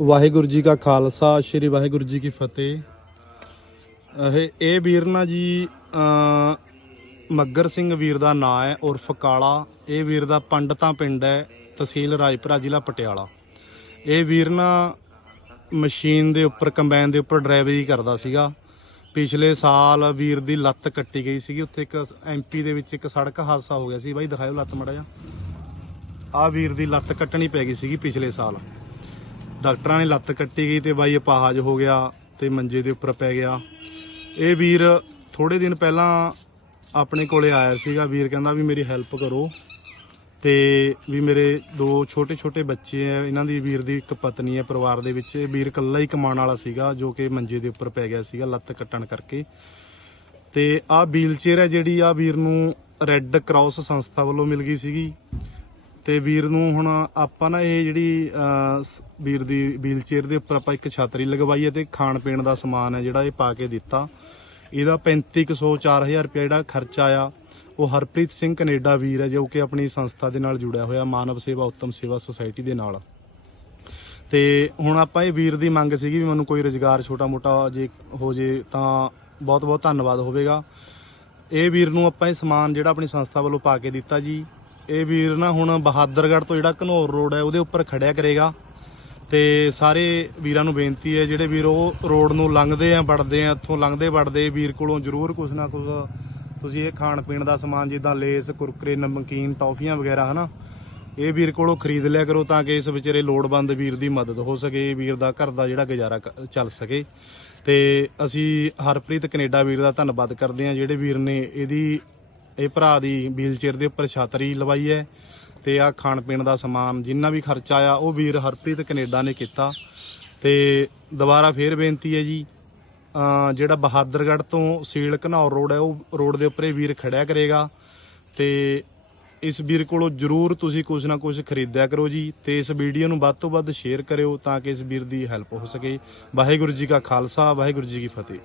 ਵਾਹਿਗੁਰੂ ਜੀ ਕਾ ਖਾਲਸਾ, ਸ੍ਰੀ ਵਾਹਿਗੁਰੂ ਜੀ ਕੀ ਫਤਿਹ। ਇਹ ਇਹ ਵੀਰ ਨਾ ਜੀ ਮੱਗਰ ਸਿੰਘ ਵੀਰ ਦਾ ਨਾਂ ਹੈ, ਉਰਫ ਕਾਲਾ। ਇਹ ਵੀਰ ਦਾ ਪੰਡਤਾਂ ਪਿੰਡ ਹੈ, ਤਹਿਸੀਲ ਰਾਜਪੁਰਾ, ਜ਼ਿਲ੍ਹਾ ਪਟਿਆਲਾ। ਇਹ ਵੀਰ ਨਾ ਮਸ਼ੀਨ ਦੇ ਉੱਪਰ, ਕੰਬਾਈਨ ਦੇ ਉੱਪਰ ਡਰਾਈਵਰੀ ਕਰਦਾ ਸੀਗਾ। ਪਿਛਲੇ ਸਾਲ ਵੀਰ ਦੀ ਲੱਤ ਕੱਟੀ ਗਈ ਸੀਗੀ, ਉੱਥੇ ਇੱਕ ਐਮਪੀ ਦੇ ਵਿੱਚ ਇੱਕ ਸੜਕ ਹਾਦਸਾ ਹੋ ਗਿਆ ਸੀ। ਬਾਈ, ਦਿਖਾਇਓ ਲੱਤ ਮੜਾ ਜਾ ਆ ਵੀਰ ਦੀ ਲੱਤ ਕੱਟਣੀ ਪੈ ਗਈ ਸੀਗੀ ਪਿਛਲੇ ਸਾਲ। ਡਾਕਟਰਾਂ ਨੇ ਲੱਤ ਕੱਟੀ ਗਈ ਤੇ ਬਾਈ ਅਪਾਹਜ ਹੋ ਗਿਆ ਤੇ ਮੰਜੇ ਦੇ ਉੱਪਰ ਪੈ ਗਿਆ। ਇਹ ਵੀਰ ਥੋੜੇ ਦਿਨ ਪਹਿਲਾਂ ਆਪਣੇ ਕੋਲੇ ਆਇਆ ਸੀਗਾ। ਵੀਰ ਕਹਿੰਦਾ ਵੀ ਮੇਰੀ ਹੈਲਪ ਕਰੋ ਤੇ ਵੀ ਮੇਰੇ ਦੋ ਛੋਟੇ ਛੋਟੇ ਬੱਚੇ ਆ, ਇਹਨਾਂ ਦੀ ਵੀਰ ਦੀ ਇੱਕ ਪਤਨੀ ਹੈ ਪਰਿਵਾਰ ਦੇ ਵਿੱਚ। ਇਹ ਵੀਰ ਇਕੱਲਾ ਹੀ ਕਮਾਉਣ ਵਾਲਾ ਸੀਗਾ, ਜੋ ਕਿ ਮੰਜੇ ਦੇ ਉੱਪਰ ਪੈ ਗਿਆ ਸੀਗਾ ਲੱਤ ਕੱਟਣ ਕਰਕੇ। ਤੇ ਆਹ ਵੀਲਚੇਅਰ ਹੈ ਜਿਹੜੀ ਆ ਵੀਰ ਨੂੰ ਰੈੱਡ ਕਰਾਸ ਸੰਸਥਾ ਵੱਲੋਂ ਮਿਲ ਗਈ ਸੀਗੀ। ਤੇ ਵੀਰ ਨੂੰ ਹੁਣ ਆਪਾਂ ਨਾ ਇਹ ਜਿਹੜੀ ਸ- ਵੀਰ ਦੀ ਵੀਲਚੇਅਰ ਦੇ ਉੱਪਰ ਆਪਾਂ ਇੱਕ ਛਤਰੀ ਲਗਵਾਈ ਹੈ ਤੇ ਖਾਣ ਪੀਣ ਦਾ ਸਮਾਨ ਹੈ ਜਿਹੜਾ ਇਹ ਪਾ ਕੇ ਦਿੱਤਾ। ਇਹਦਾ 3500 4000 ਰੁਪਏ ਜਿਹੜਾ ਖਰਚਾ ਆ ਉਹ ਹਰਪ੍ਰੀਤ ਸਿੰਘ ਕੈਨੇਡਾ ਵੀਰ ਹੈ ਜੋ ਕਿ ਆਪਣੀ ਸੰਸਥਾ ਦੇ ਨਾਲ ਜੁੜਿਆ ਹੋਇਆ ਮਾਨਵ ਸੇਵਾ ਉੱਤਮ ਸੇਵਾ ਸੁਸਾਇਟੀ ਦੇ ਨਾਲ। ਤੇ ਹੁਣ ਆਪਾਂ ਇਹ ਵੀਰ ਦੀ ਮੰਗ ਸੀਗੀ ਵੀ ਮੈਨੂੰ ਕੋਈ ਰੋਜ਼ਗਾਰ ਛੋਟਾ ਮੋਟਾ ਜੇ ਹੋ ਜੇ ਤਾਂ ਬਹੁਤ ਬਹੁਤ ਧੰਨਵਾਦ ਹੋਵੇਗਾ। ਇਹ ਵੀਰ ਨੂੰ ਆਪਾਂ ਇਹ ਸਮਾਨ ਜਿਹੜਾ ਆਪਣੀ ਸੰਸਥਾ ਵੱਲੋਂ ਪਾ ਕੇ ਦਿੱਤਾ ਜੀ। ਇਹ ਵੀਰ ਨਾ ਹੁਣ ਬਹਾਦਰਗੜ੍ਹ ਤੋਂ ਜਿਹੜਾ ਘਨੌਰ ਰੋਡ ਹੈ, ਉਹਦੇ ਉੱਪਰ ਖੜਿਆ ਕਰੇਗਾ। ਤੇ ਸਾਰੇ ਵੀਰਾਂ ਨੂੰ ਬੇਨਤੀ ਹੈ, ਜਿਹੜੇ ਵੀਰ ਉਹ ਰੋਡ ਨੂੰ ਲੰਘਦੇ ਆ, ਵੜਦੇ ਆ, ਇੱਥੋਂ ਲੰਘਦੇ ਵੜਦੇ ਵੀਰ ਕੋਲੋਂ ਜ਼ਰੂਰ ਕੁਛ ਨਾ ਕੁਛ, ਤੁਸੀਂ ਇਹ ਖਾਣ ਪੀਣ ਦਾ ਸਮਾਨ ਜਿੱਦਾਂ ਲੇਸ, ਕੁਰਕਰੇ, ਨਮਕੀਨ, ਟੌਫੀਆਂ ਵਗੈਰਾ, ਹਨਾ, ਇਹ ਵੀਰ ਕੋਲੋਂ ਖਰੀਦ ਲਿਆ ਕਰੋ ਤਾਂ ਕਿ ਇਸ ਵਿਚਾਰੇ ਲੋੜਵੰਦ ਵੀਰ ਦੀ ਮਦਦ ਹੋ ਸਕੇ ਵੀਰ ਦਾ ਘਰ ਦਾ ਜਿਹੜਾ ਗੁਜ਼ਾਰਾ ਚੱਲ ਸਕੇ। ਤੇ ਅਸੀਂ ਹਰਪ੍ਰੀਤ ਕੈਨੇਡਾ ਵੀਰ ਦਾ ਧੰਨਵਾਦ ਕਰਦੇ ਹਾਂ, ਜਿਹੜੇ ਵੀਰ ਨੇ ਇਹਦੀ ਇਹ ਭਰਾ ਦੀ ਵੀਲਚੇਅਰ ਦੇ ਉੱਪਰ ਛਤਰੀ ਲਵਾਈ ਹੈ ਤੇ ਆ ਖਾਣ ਪੀਣ ਦਾ ਸਮਾਨ ਜਿੰਨਾ ਵੀ ਖਰਚਾ ਆ ਉਹ ਵੀਰ ਹਰਪ੍ਰੀਤ ਕੈਨੇਡਾ ਨੇ ਕੀਤਾ। ਤੇ ਦੁਬਾਰਾ ਫੇਰ ਬੇਨਤੀ ਹੈ ਜੀ ਜਿਹੜਾ ਬਹਾਦਰਗੜ੍ਹ ਤੋਂ ਸੀਲ ਘਨੌਰ ਰੋਡ ਹੈ, ਉਹ ਰੋਡ ਦੇ ਉੱਪਰ ਇਹ ਵੀਰ ਖੜਿਆ ਕਰੇਗਾ। ਤੇ ਇਸ ਵੀਰ ਕੋਲੋਂ ਜਰੂਰ ਤੁਸੀਂ ਕੁਝ ਨਾ ਕੁਝ ਖਰੀਦਿਆ ਕਰੋ ਜੀ ਤੇ ਇਸ ਵੀਡੀਓ ਨੂੰ ਵੱਧ ਤੋਂ ਵੱਧ ਸ਼ੇਅਰ ਕਰਿਓ ਤਾਂ ਕਿ ਇਸ ਵੀਰ ਦੀ ਹੈਲਪ ਹੋ ਸਕੇ। ਵਾਹਿਗੁਰੂ ਜੀ ਕਾ ਖਾਲਸਾ, ਵਾਹਿਗੁਰੂ ਜੀ ਕੀ ਫਤਿਹ।